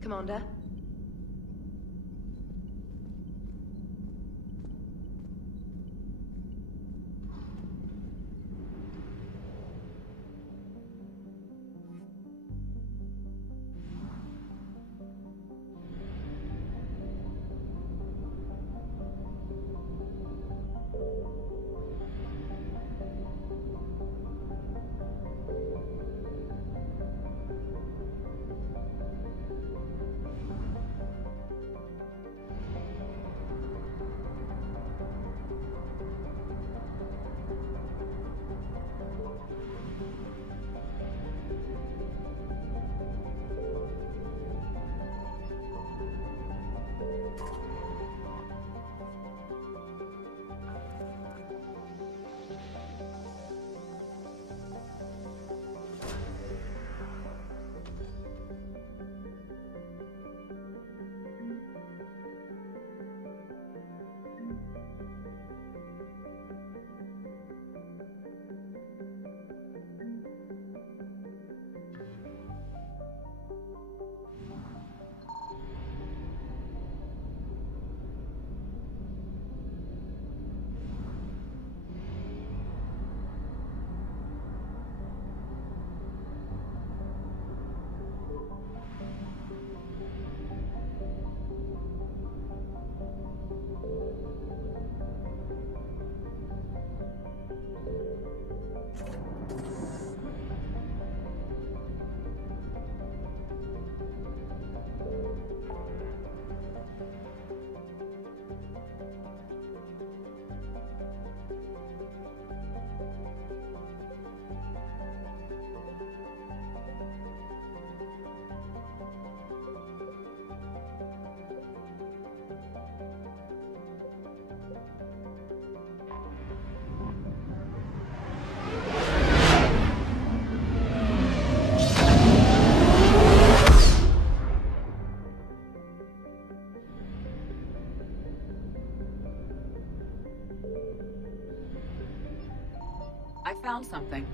Commander? I found something.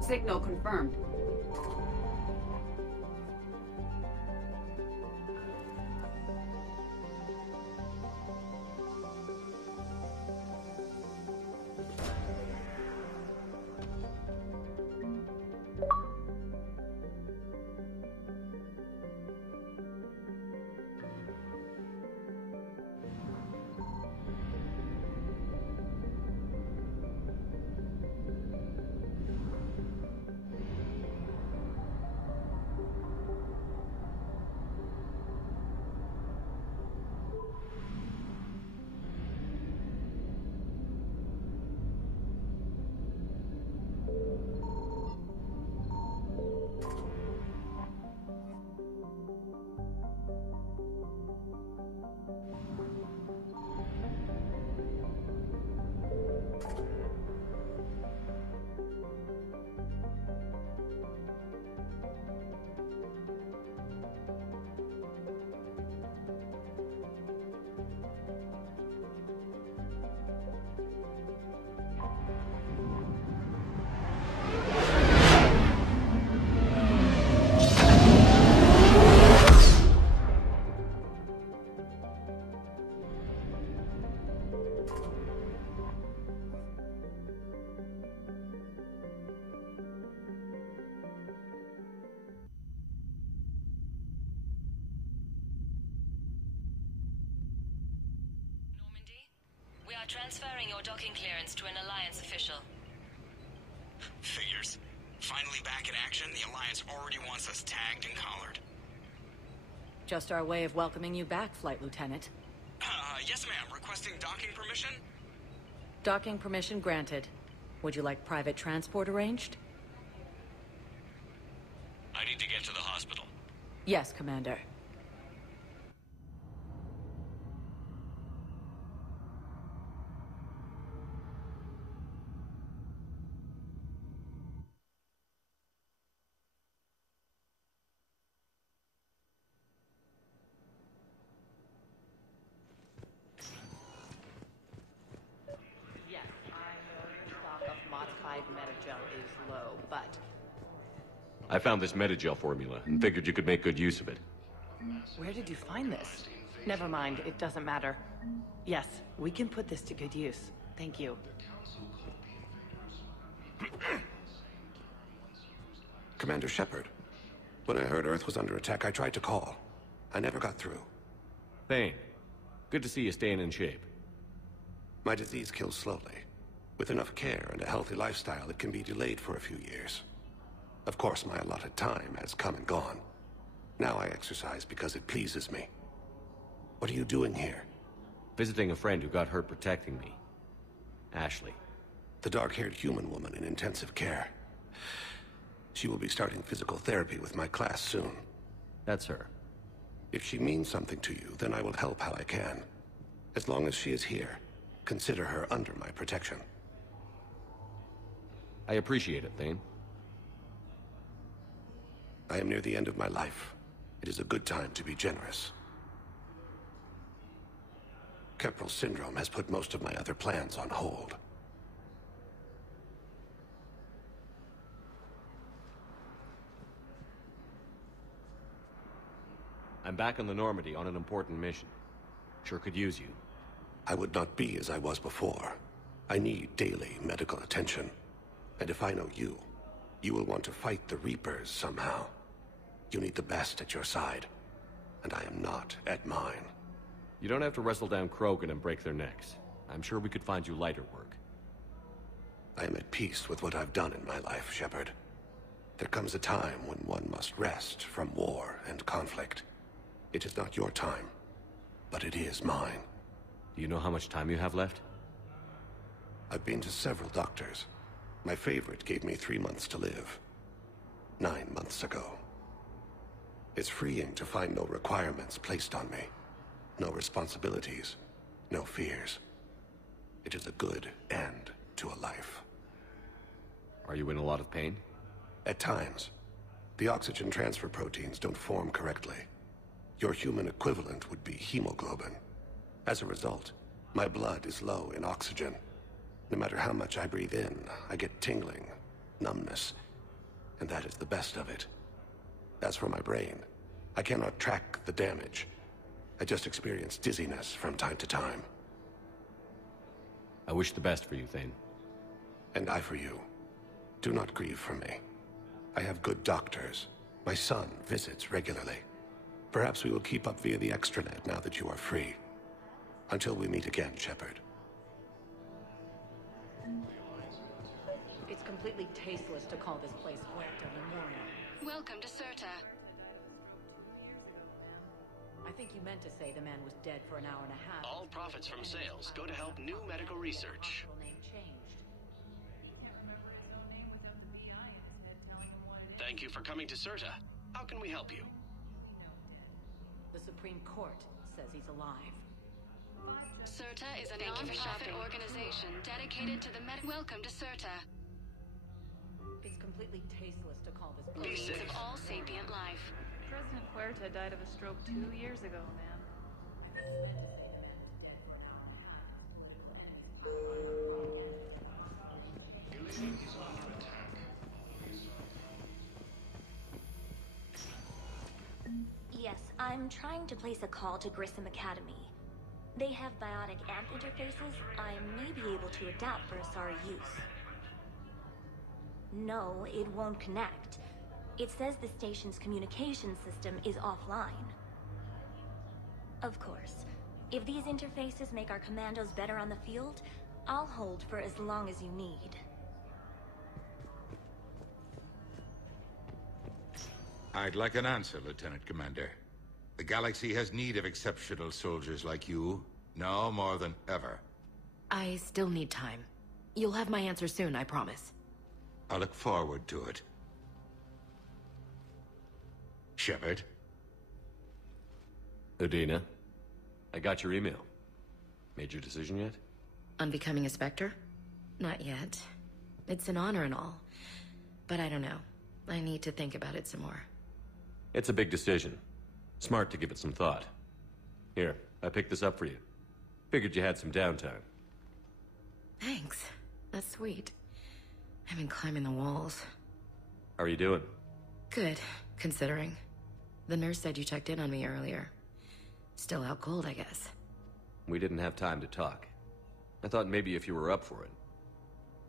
Signal confirmed. Transferring your docking clearance to an Alliance official. Figures. Finally back in action, the Alliance already wants us tagged and collared. Just our way of welcoming you back, Flight Lieutenant. Yes, ma'am. Requesting docking permission? Docking permission granted. Would you like private transport arranged? I need to get to the hospital. Yes, Commander. Yes, I know your stock of modified metagel is low, but I found this metagel formula and figured you could make good use of it. where did you find this? Never mind, it doesn't matter. Yes, we can put this to good use. Thank you. Commander Shepard. When I heard Earth was under attack, I tried to call. I never got through. Thane, good to see you staying in shape. My disease kills slowly. With enough care and a healthy lifestyle, it can be delayed for a few years. Of course, my allotted time has come and gone. Now I exercise because it pleases me. What are you doing here? Visiting a friend who got hurt protecting me. Ashley. The dark-haired human woman in intensive care. She will be starting physical therapy with my class soon. That's her. If she means something to you, then I will help how I can. As long as she is here, consider her under my protection. I appreciate it, Thane. I am near the end of my life. It is a good time to be generous. Kepral syndrome has put most of my other plans on hold. I'm back on the Normandy on an important mission. Sure could use you. I would not be as I was before. I need daily medical attention. And if I know you, you will want to fight the Reapers somehow. You need the best at your side, and I am not at mine. You don't have to wrestle down Krogan and break their necks. I'm sure we could find you lighter work. I am at peace with what I've done in my life, Shepard. There comes a time when one must rest from war and conflict. It is not your time, but it is mine. Do you know how much time you have left? I've been to several doctors. My favorite gave me 3 months to live. 9 months ago. It's freeing to find no requirements placed on me. No responsibilities. No fears. It is a good end to a life. Are you in a lot of pain? At times. The oxygen transfer proteins don't form correctly. Your human equivalent would be hemoglobin. As a result, my blood is low in oxygen. No matter how much I breathe in, I get tingling, numbness, and that is the best of it. As for my brain, I cannot track the damage. I just experience dizziness from time to time. I wish the best for you, Thane. And I for you. Do not grieve for me. I have good doctors. My son visits regularly. Perhaps we will keep up via the extranet now that you are free. Until we meet again, Shepard. It's completely tasteless to call this place Puerto Memorial. Welcome to Cirta. I think you meant to say the man was dead for an hour and a half. All profits from sales go to help new medical research. Hospital name changed. Thank you for coming to Cirta. How can we help you? The Supreme Court says he's alive. Cirta is a non-profit organization dedicated to the Welcome to Cirta. It's completely tasteless to call this Be place. Needs safe. of all sapient life. President Huerta died of a stroke 2 years ago, ma'am. Yes, I'm trying to place a call to Grissom Academy. They have biotic amp interfaces I may be able to adapt for Asari use. No, it won't connect. It says the station's communication system is offline. Of course, if these interfaces make our commandos better on the field, I'll hold for as long as you need. I'd like an answer, Lieutenant Commander. The galaxy has need of exceptional soldiers like you. No more than ever. I still need time. You'll have my answer soon, I promise. I look forward to it. Shepard? Udina, I got your email. Made your decision yet? On becoming a Spectre? Not yet. It's an honor and all. But I don't know. I need to think about it some more. It's a big decision. Smart to give it some thought. Here, I picked this up for you. Figured you had some downtime. Thanks. That's sweet. I've been climbing the walls. How are you doing? Good, considering. The nurse said you checked in on me earlier. Still out cold, I guess. We didn't have time to talk. I thought maybe if you were up for it.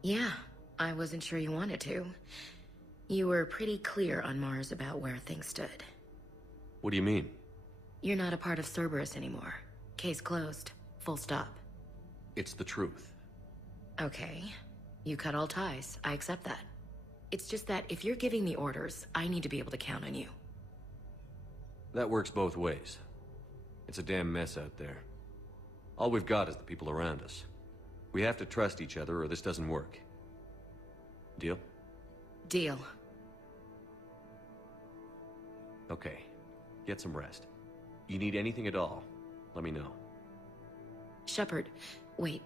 Yeah, I wasn't sure you wanted to. You were pretty clear on Mars about where things stood. What do you mean? You're not a part of Cerberus anymore. Case closed. Full stop. It's the truth. Okay. You cut all ties. I accept that. It's just that if you're giving me orders, I need to be able to count on you. That works both ways. It's a damn mess out there. All we've got is the people around us. We have to trust each other or this doesn't work. Deal? Deal. Okay. Get some rest. You need anything at all, let me know. Shepard, wait.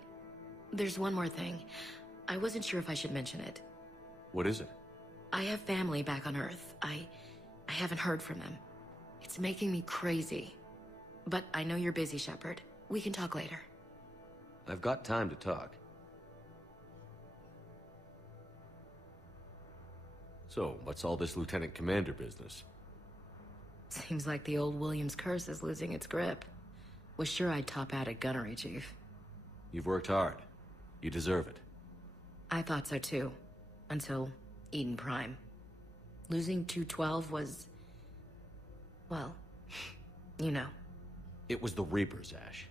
There's one more thing. I wasn't sure if I should mention it. What is it? I have family back on Earth. I haven't heard from them. It's making me crazy. But I know you're busy, Shepard. We can talk later. I've got time to talk. So, what's all this Lieutenant Commander business? Seems like the old Williams curse is losing its grip. Was sure I'd top out at gunnery, Chief. You've worked hard. You deserve it. I thought so too. Until Eden Prime. Losing 212 was... well, you know. It was the Reapers, Ash.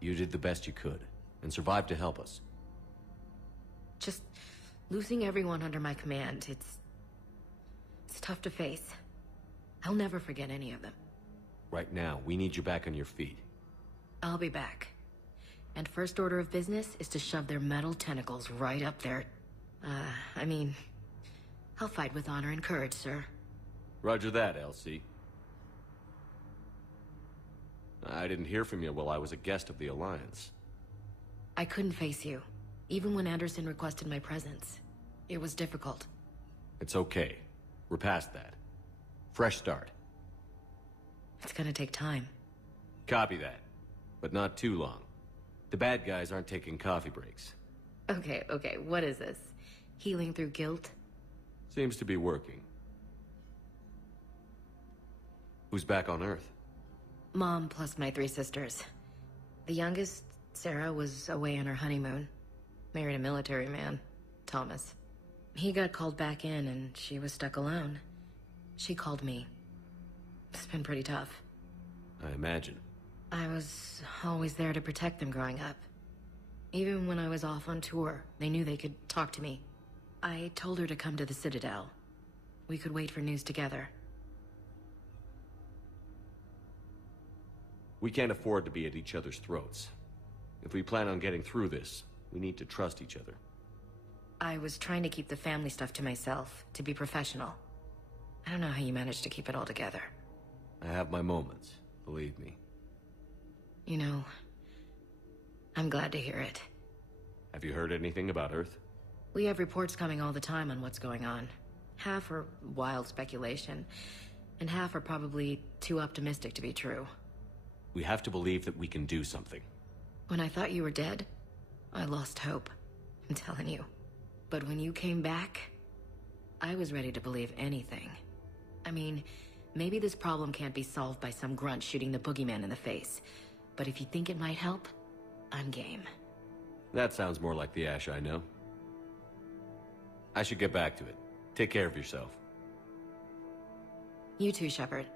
You did the best you could, and survived to help us. Just losing everyone under my command, it's tough to face. I'll never forget any of them. Right now, we need you back on your feet. I'll be back. And first order of business is to shove their metal tentacles right up there. I mean, I'll fight with honor and courage, sir. Roger that, LC. I didn't hear from you while I was a guest of the Alliance. I couldn't face you, even when Anderson requested my presence. It was difficult. It's okay. We're past that. Fresh start. It's gonna take time. Copy that. But not too long. The bad guys aren't taking coffee breaks. Okay, what is this? Healing through guilt? Seems to be working. Who's back on Earth? Mom plus my 3 sisters. The youngest, Sarah, was away on her honeymoon. Married a military man, Thomas. He got called back in and she was stuck alone. She called me. It's been pretty tough. I imagine. I was always there to protect them growing up. Even when I was off on tour, they knew they could talk to me. I told her to come to the Citadel. We could wait for news together. We can't afford to be at each other's throats. If we plan on getting through this, we need to trust each other. I was trying to keep the family stuff to myself, to be professional. I don't know how you managed to keep it all together. I have my moments, believe me. You know, I'm glad to hear it. Have you heard anything about Earth? We have reports coming all the time on what's going on. Half are wild speculation, and half are probably too optimistic to be true. We have to believe that we can do something. When I thought you were dead, I lost hope. I'm telling you. But when you came back, I was ready to believe anything. I mean, maybe this problem can't be solved by some grunt shooting the boogeyman in the face. But if you think it might help, I'm game. That sounds more like the Ash I know. I should get back to it. Take care of yourself. You too, Shepard.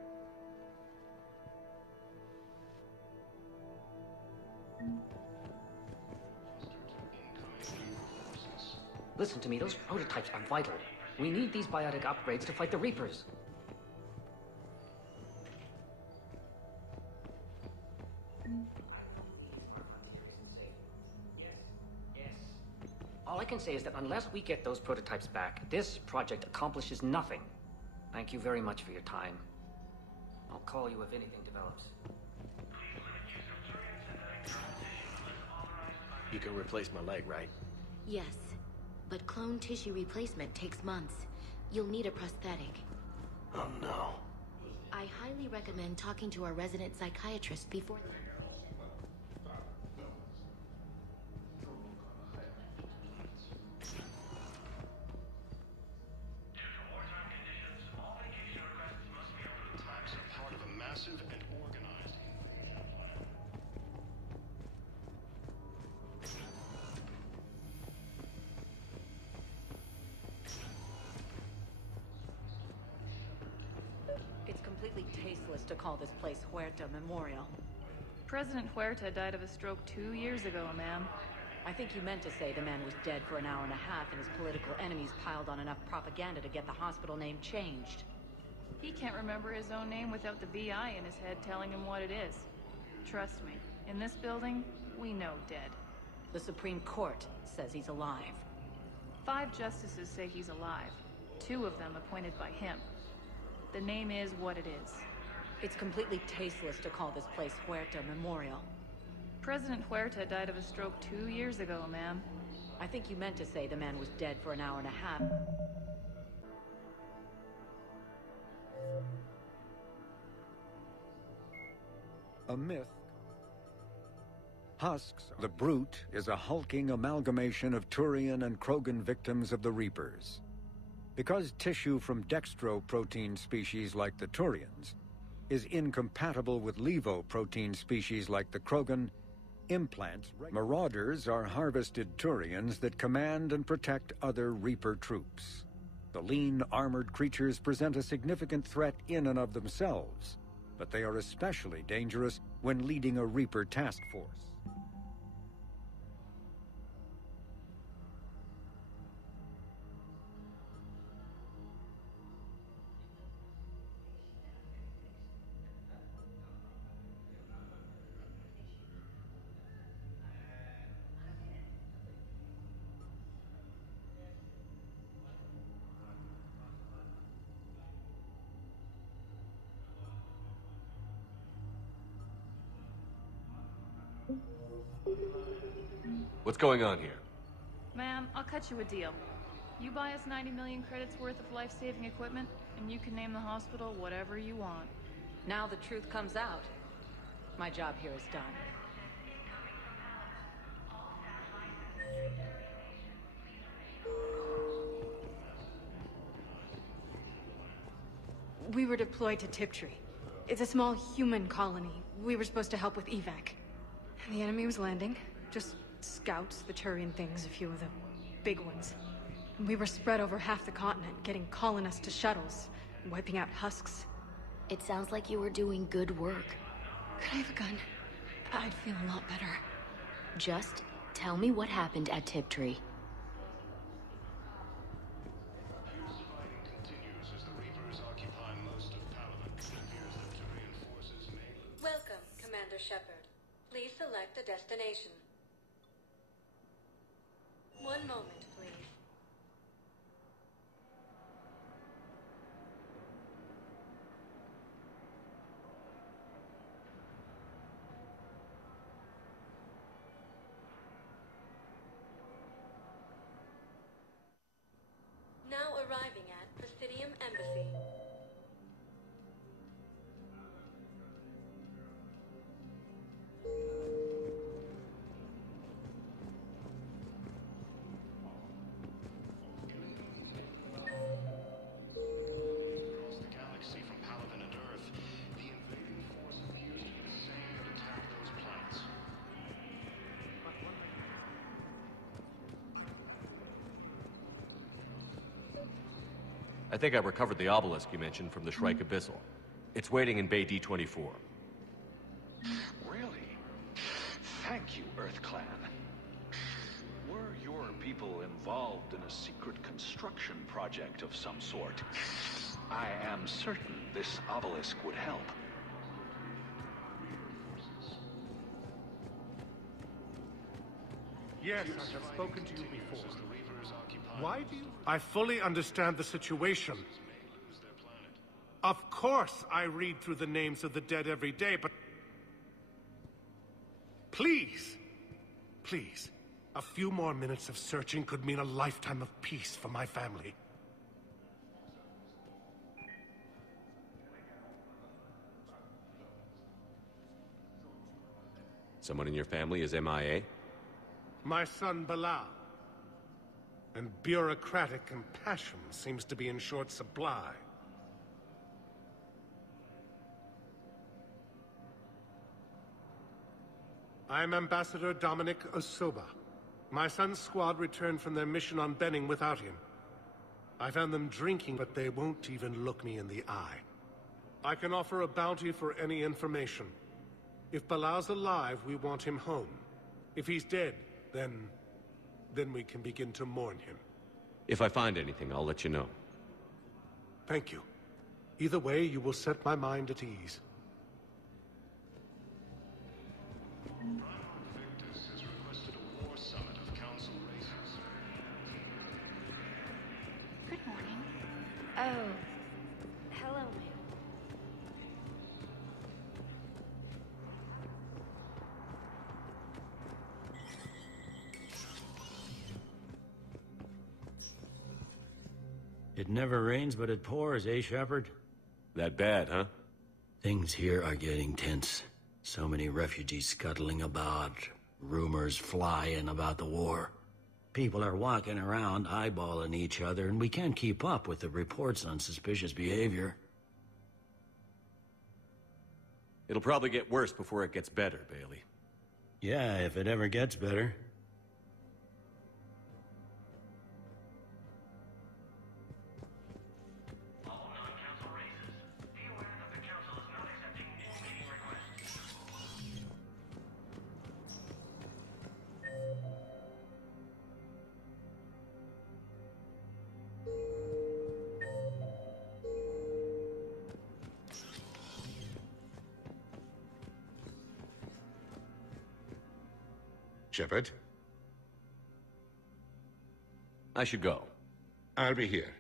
Listen to me, those prototypes are vital. We need these biotic upgrades to fight the Reapers. All I can say is that unless we get those prototypes back, this project accomplishes nothing. Thank you very much for your time. I'll call you if anything develops. You can replace my leg, right? Yes, but clone tissue replacement takes months. You'll need a prosthetic. Oh no. I highly recommend talking to our resident psychiatrist before... Attacks are part of a massive and organized. It's completely tasteless to call this place Huerta Memorial. President Huerta died of a stroke 2 years ago, ma'am. I think you meant to say the man was dead for an hour and a half and his political enemies piled on enough propaganda to get the hospital name changed. He can't remember his own name without the VI in his head telling him what it is. Trust me, in this building, we know dead. The Supreme Court says he's alive. 5 justices say he's alive. 2 of them appointed by him. The name is what it is. It's completely tasteless to call this place Huerta Memorial. President Huerta died of a stroke 2 years ago, ma'am. I think you meant to say the man was dead for an hour and a half. A myth. Husks, the Brute, is a hulking amalgamation of Turian and Krogan victims of the Reapers. Because tissue from dextroprotein species like the Turians is incompatible with levoprotein species like the Krogan, implants, marauders are harvested Turians that command and protect other Reaper troops. The lean, armored creatures present a significant threat in and of themselves, but they are especially dangerous when leading a Reaper task force. What's going on here? Ma'am, I'll cut you a deal. You buy us 90 million credits worth of life-saving equipment, and you can name the hospital whatever you want. Now the truth comes out. My job here is done. We were deployed to Tiptree. It's a small human colony. We were supposed to help with evac. The enemy was landing. Just scouts, the Turian things, a few of the big ones. We were spread over half the continent, getting colonists to shuttles, wiping out husks. It sounds like you were doing good work. Could I have a gun? I'd feel a lot better. Just tell me what happened at Tiptree. Welcome, Commander Shepard. Please select a destination. One moment, please. Now arriving at Presidium Embassy. I think I recovered the obelisk you mentioned from the Shrike Abyssal. It's waiting in Bay D-24. Really? Thank you, Earth Clan. Were your people involved in a secret construction project of some sort, I am certain this obelisk would help. Yes, I have spoken to you before. Why do you... I fully understand the situation. Of course I read through the names of the dead every day, but... Please! Please. A few more minutes of searching could mean a lifetime of peace for my family. Someone in your family is MIA? My son, Bilal. And bureaucratic compassion seems to be in short supply. I'm Ambassador Dominic Osoba. My son's squad returned from their mission on Benning without him. I found them drinking, but they won't even look me in the eye. I can offer a bounty for any information. If Bilal's alive, we want him home. If he's dead, then we can begin to mourn him. If I find anything, I'll let you know. Thank you. Either way, you will set my mind at ease. Good morning. Oh, hello, ma'am. It never rains, but it pours, eh, Shepard? That bad, huh? Things here are getting tense. So many refugees scuttling about, rumors flying about the war. People are walking around eyeballing each other, and we can't keep up with the reports on suspicious behavior. It'll probably get worse before it gets better, Bailey. Yeah, if it ever gets better. Shepard? I should go. I'll be here.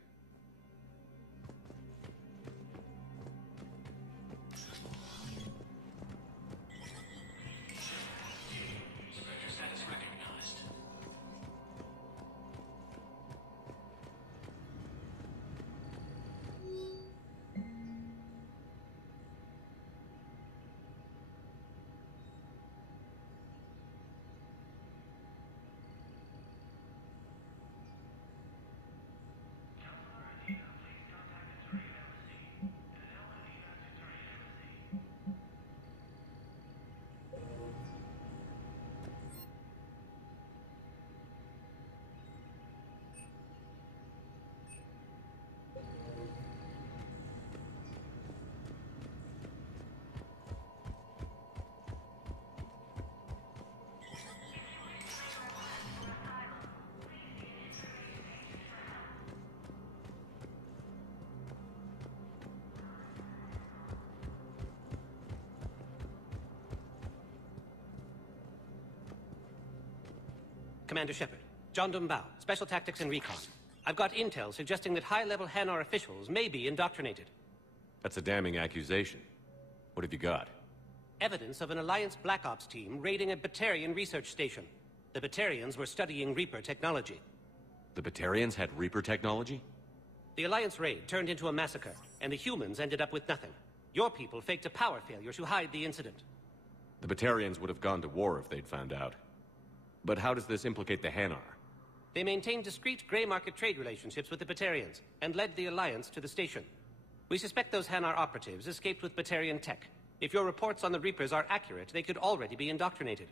Commander Shepard, John Dumbao, Special Tactics and Recon. I've got intel suggesting that high-level Hanar officials may be indoctrinated. That's a damning accusation. What have you got? Evidence of an Alliance Black Ops team raiding a Batarian research station. The Batarians were studying Reaper technology. The Batarians had Reaper technology? The Alliance raid turned into a massacre, and the humans ended up with nothing. Your people faked a power failure to hide the incident. The Batarians would have gone to war if they'd found out. But how does this implicate the Hanar? They maintained discreet gray market trade relationships with the Batarians, and led the Alliance to the station. We suspect those Hanar operatives escaped with Batarian tech. If your reports on the Reapers are accurate, they could already be indoctrinated.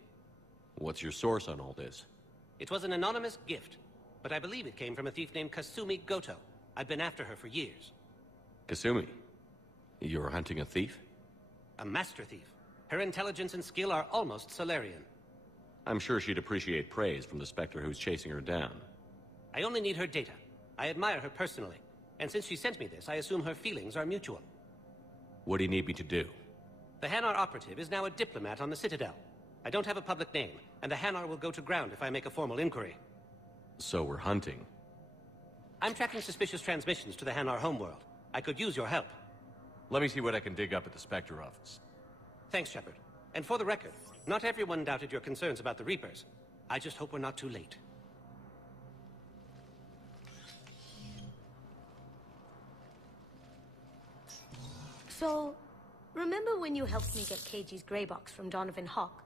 What's your source on all this? It was an anonymous gift, but I believe it came from a thief named Kasumi Goto. I've been after her for years. Kasumi? You're hunting a thief? A master thief. Her intelligence and skill are almost Solarian. I'm sure she'd appreciate praise from the Spectre who's chasing her down. I only need her data. I admire her personally, and since she sent me this, I assume her feelings are mutual. What do you need me to do? The Hanar operative is now a diplomat on the Citadel. I don't have a public name, and the Hanar will go to ground if I make a formal inquiry. So we're hunting. I'm tracking suspicious transmissions to the Hanar homeworld. I could use your help. Let me see what I can dig up at the Spectre office. Thanks, Shepard. And for the record, not everyone doubted your concerns about the Reapers. I just hope we're not too late. So, remember when you helped me get KG's grey box from Donovan Hawk?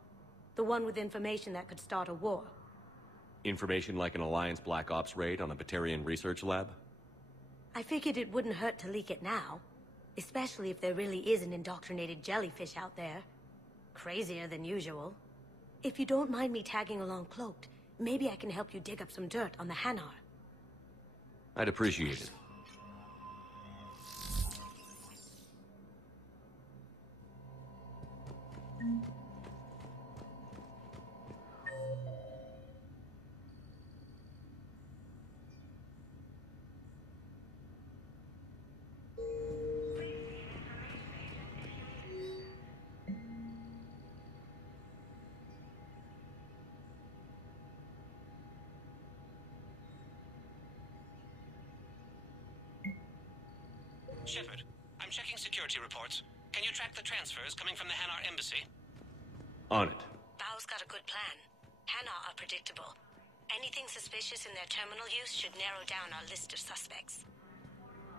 The one with information that could start a war? Information like an Alliance Black Ops raid on a Batarian research lab? I figured it wouldn't hurt to leak it now. Especially if there really is an indoctrinated jellyfish out there. Crazier than usual. If you don't mind me tagging along cloaked, maybe I can help you dig up some dirt on the Hanar. I'd appreciate it. Shepard, I'm checking security reports. Can you track the transfers coming from the Hanar embassy? On it. Bao's got a good plan. Hanar are predictable. Anything suspicious in their terminal use should narrow down our list of suspects.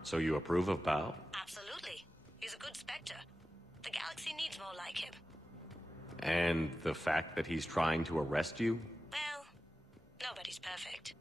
So you approve of Bao? Absolutely. He's a good Spectre. The galaxy needs more like him. And the fact that he's trying to arrest you? Well, nobody's perfect.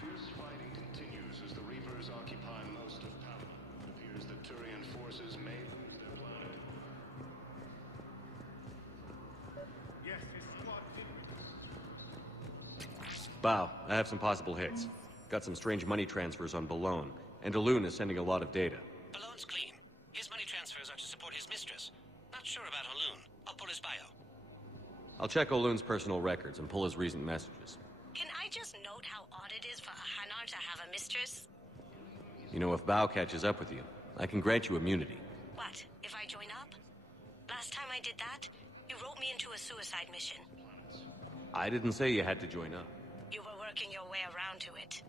Fierce fighting continues as the Reapers occupy most of Paragon. It appears that Turian forces may lose their planet. Yes, his squad did. Bao, I have some possible hits. Got some strange money transfers on Balone, and Daloon is sending a lot of data. Balone's clean. His money transfers are to support his mistress. Not sure about Haloon. I'll pull his bio. I'll check O'Loon's personal records and pull his recent messages. Can I just note how odd it is for a Hanar to have a mistress? You know, if Bao catches up with you, I can grant you immunity. What, if I join up? Last time I did that, you wrote me into a suicide mission. I didn't say you had to join up. You were working your way around to it.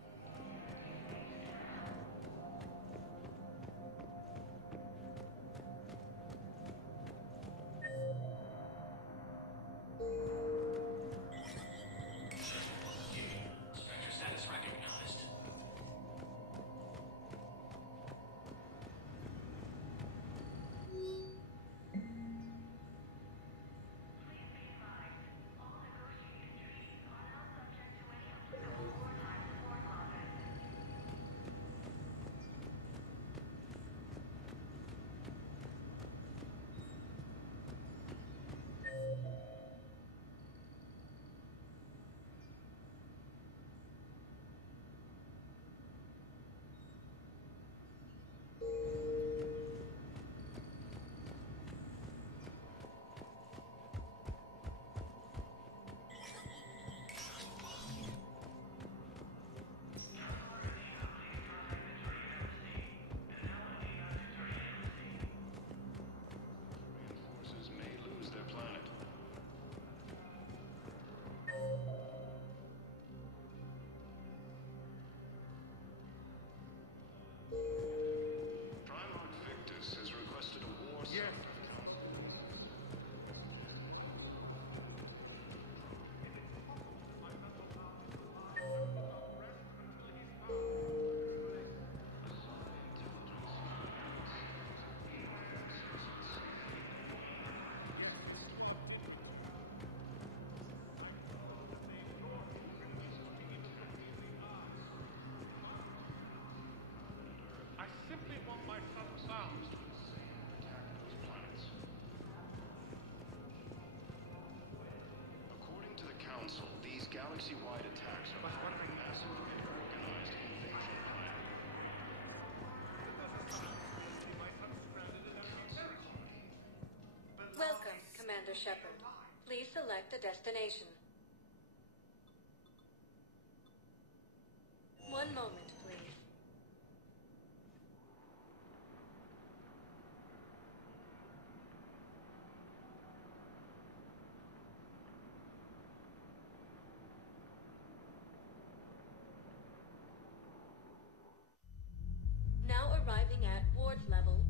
According to the Council, these galaxy-wide attacks are powering massive network Commander Shepard. Please select a destination. One moment, please. Now arriving at ward level